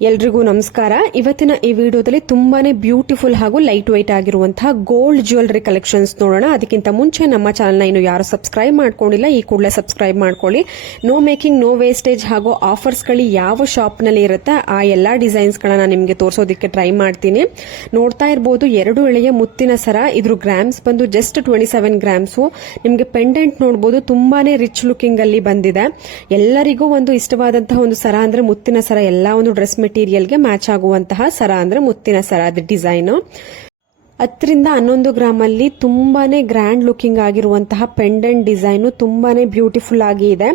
ಎಲ್ರಿಗೂ ನಮಸ್ಕಾರ. ಇವತ್ತಿನ ಈ ವಿಡಿಯೋದಲ್ಲಿ ತುಂಬಾನೇ ಬ್ಯೂಟಿಫುಲ್ ಹಾಗೂ ಲೈಟ್ ವೈಟ್ ಆಗಿರುವಂತಹ ಗೋಲ್ಡ್ ಜ್ಯುವೆಲರಿ ಕಲೆಕ್ಷನ್ಸ್ ನೋಡೋಣ. ಅದಕ್ಕಿಂತ ಮುಂಚೆ ನಮ್ಮ ಚಾನಲ್ನ ಇನ್ನು ಯಾರು ಸಬ್ಸ್ಕ್ರೈಬ್ ಮಾಡ್ಕೊಂಡಿಲ್ಲ, ಈ ಕೂಡಲೇ ಸಬ್ಸ್ಕ್ರೈಬ್ ಮಾಡ್ಕೊಳ್ಳಿ. ನೋ ಮೇಕಿಂಗ್, ನೋ ವೇಸ್ಟೇಜ್ ಹಾಗೂ ಆಫರ್ಸ್ಗಳು ಯಾವ ಶಾಪ್ ನಲ್ಲಿ ಇರುತ್ತೆ ಆ ಎಲ್ಲಾ ಡಿಸೈನ್ಸ್ ಗಳನ್ನ ನಿಮಗೆ ತೋರಿಸೋದಕ್ಕೆ ಟ್ರೈ ಮಾಡ್ತೀನಿ. ನೋಡ್ತಾ ಇರಬಹುದು 2 ಎಳೆಯ ಮುತ್ತಿನ ಸರ. ಇದ್ರ ಗ್ರಾಮ್ಸ್ ಬಂದು ಜಸ್ಟ್ 27 ಗ್ರಾಮ್ಸ್. ನಿಮಗೆ ಪೆಂಡೆಂಟ್ ನೋಡಬಹುದು, ತುಂಬಾನೇ ರಿಚ್ ಲುಕಿಂಗ್ ಅಲ್ಲಿ ಬಂದಿದೆ. ಎಲ್ಲರಿಗೂ ಒಂದು ಇಷ್ಟವಾದಂತಹ ಒಂದು ಸರ ಅಂದ್ರೆ ಮುತ್ತಿನ ಸರ. ಎಲ್ಲಾ ಒಂದು ಡ್ರೆಸ್ ಮೆಟೀರಿಯಲ್ಗೆ ಮ್ಯಾಚ್ ಆಗುವಂತಹ ಸರ ಅಂದ್ರೆ ಮುತ್ತಿನ ಸರ. ಅದು ಡಿಸೈನ್ 10 ರಿಂದ 11 ಗ್ರಾಮ್ ಅಲ್ಲಿ ತುಂಬಾನೇ ಗ್ರ್ಯಾಂಡ್ ಲುಕಿಂಗ್ ಆಗಿರುವಂತಹ ಪೆಂಡೆಂಟ್ ಡಿಸೈನ್ ತುಂಬಾನೇ ಬ್ಯೂಟಿಫುಲ್ ಆಗಿ ಇದೆ.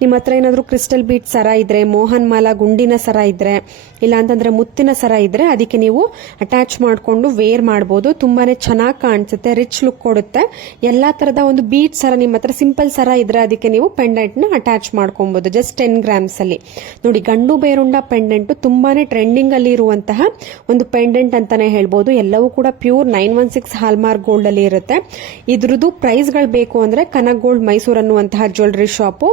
ನಿಮ್ಮ ಹತ್ರ ಏನಾದ್ರೂ ಕ್ರಿಸ್ಟಲ್ ಬೀಟ್ ಸರ ಇದ್ರೆ, ಮೋಹನ್ ಮಾಲಾ ಗುಂಡಿನ ಸರ ಇದ್ರೆ, ಇಲ್ಲ ಅಂತಂದ್ರೆ ಮುತ್ತಿನ ಸರ ಇದ್ರೆ ಅದಕ್ಕೆ ನೀವು ಅಟ್ಯಾಚ್ ಮಾಡ್ಕೊಂಡು ವೇರ್ ಮಾಡಬಹುದು. ತುಂಬಾನೇ ಚೆನ್ನಾಗಿ ಕಾಣಿಸುತ್ತೆ, ರಿಚ್ ಲುಕ್ ಕೊಡುತ್ತೆ. ಎಲ್ಲಾ ತರದ ಒಂದು ಬೀಟ್ ಸರ ನಿಮ್ಮ ಹತ್ರ ಸಿಂಪಲ್ ಸರ ಇದ್ರೆ ಅದಕ್ಕೆ ನೀವು ಪೆಂಡೆಂಟ್ ನ ಅಟ್ಯಾಚ್ ಮಾಡ್ಕೊಬಹುದು. ಜಸ್ಟ್ 10 ಗ್ರಾಮ್ಸ್ ಅಲ್ಲಿ ನೋಡಿ. ಗಂಡು ಬೇರುಂಡ ಪೆಂಡೆಂಟ್ ತುಂಬಾನೇ ಟ್ರೆಂಡಿಂಗ್ ಅಲ್ಲಿ ಇರುವಂತಹ ಒಂದು ಪೆಂಡೆಂಟ್ ಅಂತಾನೆ ಹೇಳ್ಬಹುದು. ಎಲ್ಲವೂ ಕೂಡ ಪ್ಯೂರ್ 916 ಹಾಲ್ಮಾರ್ಕ್ ಗೋಲ್ಡ್ ಅಲ್ಲಿ ಇರುತ್ತೆ. ಇದ್ರದ್ದು ಪ್ರೈಸ್ ಗಳು ಬೇಕು ಅಂದ್ರೆ ಕನಕ್ ಗೋಲ್ಡ್ ಮೈಸೂರು ಅನ್ನುವಂತಹ ಜ್ಯುವೆಲರಿ ಶಾಪ್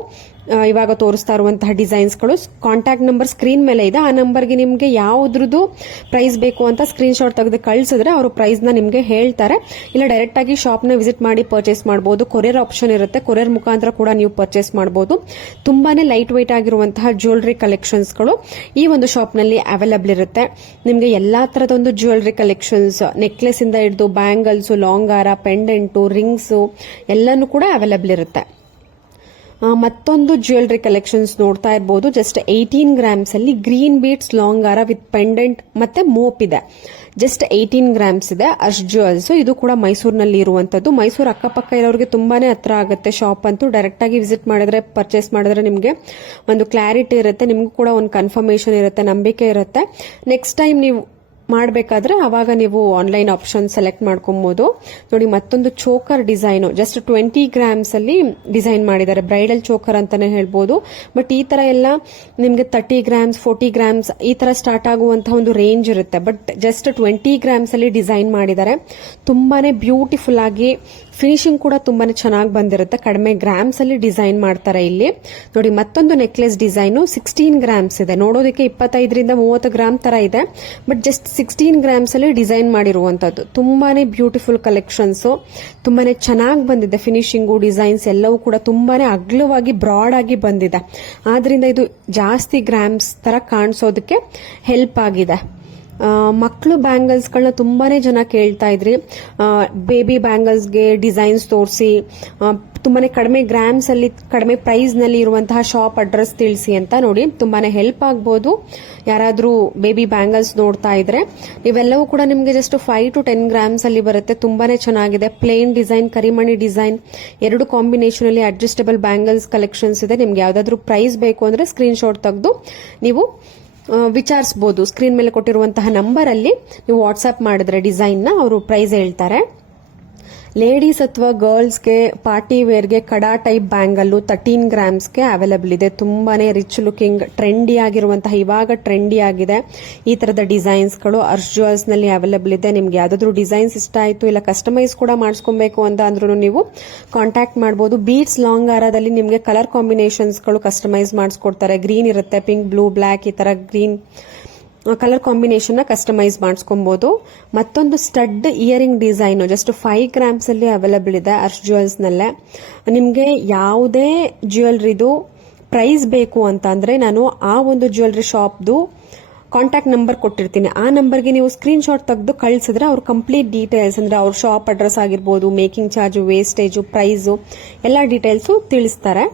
ಇವಾಗ ತೋರಿಸ್ತಾ ಇರುವಂತಹ ಡಿಸೈನ್ಸ್ ಗಳು ಕಾಂಟ್ಯಾಕ್ಟ್ ನಂಬರ್ ಸ್ಕ್ರೀನ್ ಮೇಲೆ ಇದೆ. ಆ ನಂಬರ್ಗೆ ನಿಮ್ಗೆ ಯಾವ್ದ್ರದ್ದು ಪ್ರೈಸ್ ಬೇಕು ಅಂತ ಸ್ಕ್ರೀನ್ ಶಾಟ್ ತೆಗೆದು ಕಳಿಸಿದ್ರೆ ಅವರು ಪ್ರೈಸ್ ನ ನಿಮ್ಗೆ ಹೇಳ್ತಾರೆ. ಇಲ್ಲ ಡೈರೆಕ್ಟ್ ಆಗಿ ಶಾಪ್ ನ ವಿಸಿಟ್ ಮಾಡಿ ಪರ್ಚೇಸ್ ಮಾಡಬಹುದು. ಕೊರಿಯರ್ ಆಪ್ಷನ್ ಇರುತ್ತೆ, ಕೊರಿಯರ್ ಮುಖಾಂತರ ಕೂಡ ನೀವು ಪರ್ಚೇಸ್ ಮಾಡಬಹುದು. ತುಂಬಾನೇ ಲೈಟ್ ವೈಟ್ ಆಗಿರುವಂತಹ ಜ್ಯುವೆಲರಿ ಕಲೆಕ್ಷನ್ಸ್ ಗಳು ಈ ಒಂದು ಶಾಪ್ ನಲ್ಲಿ ಅವೈಲಬಲ್ ಇರುತ್ತೆ. ನಿಮ್ಗೆ ಎಲ್ಲಾ ತರದ ಒಂದು ಜ್ಯುವೆಲರಿ ಕಲೆಕ್ಷನ್ಸ್, ನೆಕ್ಲೆಸ್ ಇಂದ ಹಿಡಿದು ಬ್ಯಾಂಗಲ್ಸ್, ಲಾಂಗ್ ಹಾರ, ಪೆಂಡೆಂಟು, ರಿಂಗ್ಸ್ ಎಲ್ಲಾನು ಕೂಡ ಅವೈಲಬಲ್ ಇರುತ್ತೆ. ಮತ್ತೊಂದು ಜ್ಯುವೆಲರಿ ಕಲೆಕ್ಷನ್ಸ್ ನೋಡ್ತಾ ಇರಬಹುದು. ಜಸ್ಟ್ 18 ಗ್ರಾಮ್ಸ್ ಅಲ್ಲಿ ಗ್ರೀನ್ ಬೀಟ್ಸ್ ಲಾಂಗ್ ಹಾರ ವಿತ್ ಪೆಂಡೆಂಟ್ ಮತ್ತೆ ಮೋಪ್ ಇದೆ. ಜಸ್ಟ್ 18 ಗ್ರಾಮ್ಸ್ ಇದೆ. ಅರ್ಶ್ ಜ್ಯುವೆಲ್ಸ್ ಇದು ಕೂಡ ಮೈಸೂರಿನಲ್ಲಿ ಇರುವಂತದ್ದು. ಮೈಸೂರು ಅಕ್ಕಪಕ್ಕ ಇರೋರಿಗೆ ತುಂಬಾನೇ ಹತ್ರ ಆಗುತ್ತೆ ಶಾಪ್ ಅಂತೂ. ಡೈರೆಕ್ಟ್ ಆಗಿ ವಿಸಿಟ್ ಮಾಡಿದ್ರೆ, ಪರ್ಚೇಸ್ ಮಾಡಿದ್ರೆ ನಿಮಗೆ ಒಂದು ಕ್ಲಾರಿಟಿ ಇರುತ್ತೆ, ನಿಮ್ಗೂ ಕೂಡ ಒಂದು ಕನ್ಫರ್ಮೇಶನ್ ಇರುತ್ತೆ, ನಂಬಿಕೆ ಇರುತ್ತೆ. ನೆಕ್ಸ್ಟ್ ಟೈಮ್ ನೀವು ಮಾಡಬೇಕಾದ್ರೆ ಅವಾಗ ನೀವು ಆನ್ಲೈನ್ ಆಪ್ಷನ್ ಸೆಲೆಕ್ಟ್ ಮಾಡ್ಕೊಬಹುದು. ನೋಡಿ ಮತ್ತೊಂದು ಚೋಕರ್ ಡಿಸೈನ್ ಜಸ್ಟ್ 20 ಗ್ರಾಮ್ಸ್ ಅಲ್ಲಿ ಡಿಸೈನ್ ಮಾಡಿದ್ದಾರೆ. ಬ್ರೈಡಲ್ ಚೋಕರ್ ಅಂತಾನೆ ಹೇಳ್ಬೋದು. ಬಟ್ ಈ ತರ ಎಲ್ಲ ನಿಮ್ಗೆ 30 ಗ್ರಾಮ್ಸ್, 40 ಗ್ರಾಮ್ಸ್ ಈ ತರ ಸ್ಟಾರ್ಟ್ ಆಗುವಂತಹ ಒಂದು ರೇಂಜ್ ಇರುತ್ತೆ. ಬಟ್ ಜಸ್ಟ್ 20 ಗ್ರಾಮ್ಸ್ ಅಲ್ಲಿ ಡಿಸೈನ್ ಮಾಡಿದ್ದಾರೆ. ತುಂಬಾನೇ ಬ್ಯೂಟಿಫುಲ್ ಆಗಿ, ಫಿನಿಶಿಂಗ್ ಕೂಡ ತುಂಬಾನೇ ಚೆನ್ನಾಗಿ ಬಂದಿರುತ್ತೆ. ಕಡಿಮೆ ಗ್ರಾಮ್ಸ್ ಅಲ್ಲಿ ಡಿಸೈನ್ ಮಾಡ್ತಾರೆ ಇಲ್ಲಿ. ನೋಡಿ ಮತ್ತೊಂದು ನೆಕ್ಲೆಸ್ ಡಿಸೈನ್ 16 ಗ್ರಾಮ್ಸ್ ಇದೆ. ನೋಡೋದಕ್ಕೆ 25 ರಿಂದ 30 ಗ್ರಾಮ್ ತರ ಇದೆ. ಬಟ್ ಜಸ್ಟ್ 16 ಗ್ರಾಮ್ಸ್ ಅಲ್ಲಿ ಡಿಸೈನ್ ಮಾಡಿರುವಂತದ್ದು. ತುಂಬಾನೇ ಬ್ಯೂಟಿಫುಲ್ ಕಲೆಕ್ಷನ್ಸ್, ತುಂಬಾನೇ ಚೆನ್ನಾಗಿ ಬಂದಿದೆ. ಫಿನಿಶಿಂಗು, ಡಿಸೈನ್ಸ್ ಎಲ್ಲವೂ ಕೂಡ ತುಂಬಾನೇ ಅಗಲವಾಗಿ ಬ್ರಾಡ್ ಆಗಿ ಬಂದಿದೆ. ಆದ್ರಿಂದ ಇದು ಜಾಸ್ತಿ ಗ್ರಾಮ್ಸ್ ತರ ಕಾಣಿಸೋದಕ್ಕೆ ಹೆಲ್ಪ್ ಆಗಿದೆ. ಮಕ್ಕಳು ಬ್ಯಾಂಗಲ್ಸ್ ಗಳನ್ನ ತುಂಬಾನೇ ಜನ ಕೇಳ್ತಾ ಇದ್ರಿ. ಬೇಬಿ ಬ್ಯಾಂಗಲ್ಸ್ಗೆ ಡಿಸೈನ್ಸ್ ತೋರಿಸಿ, ತುಂಬಾನೇ ಕಡಿಮೆ ಗ್ರಾಮ್ಸ್ ಅಲ್ಲಿ, ಕಡಿಮೆ ಪ್ರೈಸ್ ನಲ್ಲಿ ಇರುವಂತಹ ಶಾಪ್ ಅಡ್ರೆಸ್ ತಿಳಿಸಿ ಅಂತ. ನೋಡಿ ತುಂಬಾನೇ ಹೆಲ್ಪ್ ಆಗಬಹುದು ಯಾರಾದ್ರೂ ಬೇಬಿ ಬ್ಯಾಂಗಲ್ಸ್ ನೋಡ್ತಾ ಇದ್ರೆ. ಇವೆಲ್ಲವೂ ಕೂಡ ನಿಮ್ಗೆ ಜಸ್ಟ್ 5 to 10 ಗ್ರಾಮ್ಸ್ ಅಲ್ಲಿ ಬರುತ್ತೆ. ತುಂಬಾನೇ ಚೆನ್ನಾಗಿದೆ. ಪ್ಲೇನ್ ಡಿಸೈನ್, ಕರಿಮಣಿ ಡಿಸೈನ್, 2 ಕಾಂಬಿನೇಷನ್ ಅಲ್ಲಿ ಅಡ್ಜಸ್ಟಬಲ್ ಬ್ಯಾಂಗಲ್ಸ್ ಕಲೆಕ್ಷನ್ಸ್ ಇದೆ. ನಿಮ್ಗೆ ಯಾವ್ದಾದ್ರು ಪ್ರೈಸ್ ಬೇಕು ಅಂದ್ರೆ ಸ್ಕ್ರೀನ್ ಶಾಟ್ ತೆಗೆದು ನೀವು ವಿಚಾರಿಸಬಹುದು. ಸ್ಕ್ರೀನ್ ಮೇಲೆ ಕೊಟ್ಟಿರುವಂತಹ ನಂಬರ್ ಅಲ್ಲಿ ನೀವು ವಾಟ್ಸ್ಆಪ್ ಮಾಡಿದ್ರೆ ಡಿಸೈನ್ ನ ಅವರು ಪ್ರೈಸ್ ಹೇಳ್ತಾರೆ. ಲೇಡೀಸ್ ಅಥವಾ ಗರ್ಲ್ಸ್ಗೆ ಪಾರ್ಟಿ ವೇರ್ಗೆ ಕಡಾ ಟೈಪ್ ಬ್ಯಾಂಗಲ್ 13 ಗ್ರಾಮ್ಸ್ಗೆ ಅವೈಲಬಲ್ ಇದೆ. ತುಂಬಾನೇ ರಿಚ್ ಲುಕಿಂಗ್, ಟ್ರೆಂಡಿ ಆಗಿರುವಂತಹ, ಇವಾಗ ಟ್ರೆಂಡಿ ಆಗಿದೆ ಈ ತರದ ಡಿಸೈನ್ಸ್ ಗಳು ಅರ್ಶ್ ಜ್ಯುವೆಲ್ಸ್ ನಲ್ಲಿ ಅವೈಲಬಲ್ ಇದೆ. ನಿಮ್ಗೆ ಯಾವ್ದಾದ್ರು ಡಿಸೈನ್ಸ್ ಇಷ್ಟ ಆಯ್ತು, ಇಲ್ಲ ಕಸ್ಟಮೈಸ್ ಕೂಡ ಮಾಡಿಸ್ಕೊಬೇಕು ಅಂತ ಅಂದ್ರೂ ನೀವು ಕಾಂಟ್ಯಾಕ್ಟ್ ಮಾಡಬಹುದು. ಬೀಡ್ಸ್ ಲಾಂಗ್ ಹಾರದಲ್ಲಿ ನಿಮ್ಗೆ ಕಲರ್ ಕಾಂಬಿನೇಷನ್ಸ್ ಗಳು ಕಸ್ಟಮೈಸ್ ಮಾಡಿಸ್ಕೊಡ್ತಾರೆ. ಗ್ರೀನ್ ಇರುತ್ತೆ, ಪಿಂಕ್, ಬ್ಲೂ, ಬ್ಲಾಕ್ ಈ ತರ ಗ್ರೀನ್ ಕಲರ್ ಕಾಂಬಿನೇಷನ್ ನ ಕಸ್ಟಮೈಸ್ ಮಾಡಿಸ್ಕೊಬಹುದು. ಮತ್ತೊಂದು stud earring design just 5 grams ಅಲ್ಲಿ ಅವೈಲಬಲ್ ಇದೆ ಅರ್ಶ್ ಜ್ಯುವೆಲ್ಸ್ ನಲ್ಲೇ. ನಿಮ್ಗೆ ಯಾವುದೇ ಜ್ಯುವೆಲರಿದು ಪ್ರೈಸ್ ಬೇಕು ಅಂತ ಅಂದ್ರೆ ನಾನು ಆ ಒಂದು ಜ್ಯುವೆಲರಿ ಶಾಪ್ದು ಕಾಂಟ್ಯಾಕ್ಟ್ ನಂಬರ್ ಕೊಟ್ಟಿರ್ತೀನಿ. ಆ ನಂಬರ್ಗೆ ನೀವು ಸ್ಕ್ರೀನ್ ಶಾಟ್ ತೆಗೆದು ಕಳಿಸಿದ್ರೆ ಅವ್ರ ಕಂಪ್ಲೀಟ್ ಡೀಟೇಲ್ಸ್ ಅಂದ್ರೆ ಅವ್ರ ಶಾಪ್ ಅಡ್ರೆಸ್ ಆಗಿರ್ಬೋದು, ಮೇಕಿಂಗ್ ಚಾರ್ಜ್, ವೇಸ್ಟೇಜ್, ಪ್ರೈಸ್ ಎಲ್ಲಾ ಡೀಟೇಲ್ಸ್ ತಿಳಿಸ್ತಾರೆ.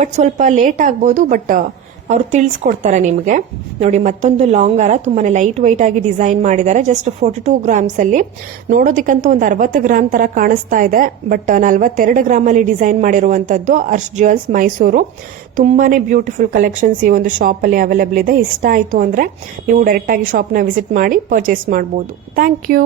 ಬಟ್ ಸ್ವಲ್ಪ ಲೇಟ್ ಆಗ್ಬೋದು, ಬಟ್ ಅವ್ರು ತಿಳಿಸ್ಕೊಡ್ತಾರೆ ನಿಮಗೆ. ನೋಡಿ ಮತ್ತೊಂದು ಲಾಂಗ್ ಹಾರ ತುಂಬಾನೇ ಲೈಟ್ ವೈಟ್ ಆಗಿ ಡಿಸೈನ್ ಮಾಡಿದ್ದಾರೆ. ಜಸ್ಟ್ 42 ಗ್ರಾಮ್ಸ್ ಅಲ್ಲಿ. ನೋಡೋದಕ್ಕಂತೂ ಒಂದು 60 ಗ್ರಾಮ್ ತರ ಕಾಣಿಸ್ತಾ ಇದೆ, ಬಟ್ 42 ಗ್ರಾಮ್ ಅಲ್ಲಿ ಡಿಸೈನ್ ಮಾಡಿರುವಂತದ್ದು. ಅರ್ಶ್ ಜ್ಯುವೆಲ್ಸ್ ಮೈಸೂರು. ತುಂಬಾನೇ ಬ್ಯೂಟಿಫುಲ್ ಕಲೆಕ್ಷನ್ಸ್ ಈ ಒಂದು ಶಾಪ್ ಅಲ್ಲಿ ಅವೈಲಬಲ್ ಇದೆ. ಇಷ್ಟ ಆಯ್ತು ಅಂದ್ರೆ ನೀವು ಡೈರೆಕ್ಟ್ ಆಗಿ ಶಾಪ್ ನ ವಿಸಿಟ್ ಮಾಡಿ ಪರ್ಚೇಸ್ ಮಾಡಬಹುದು. Thank you.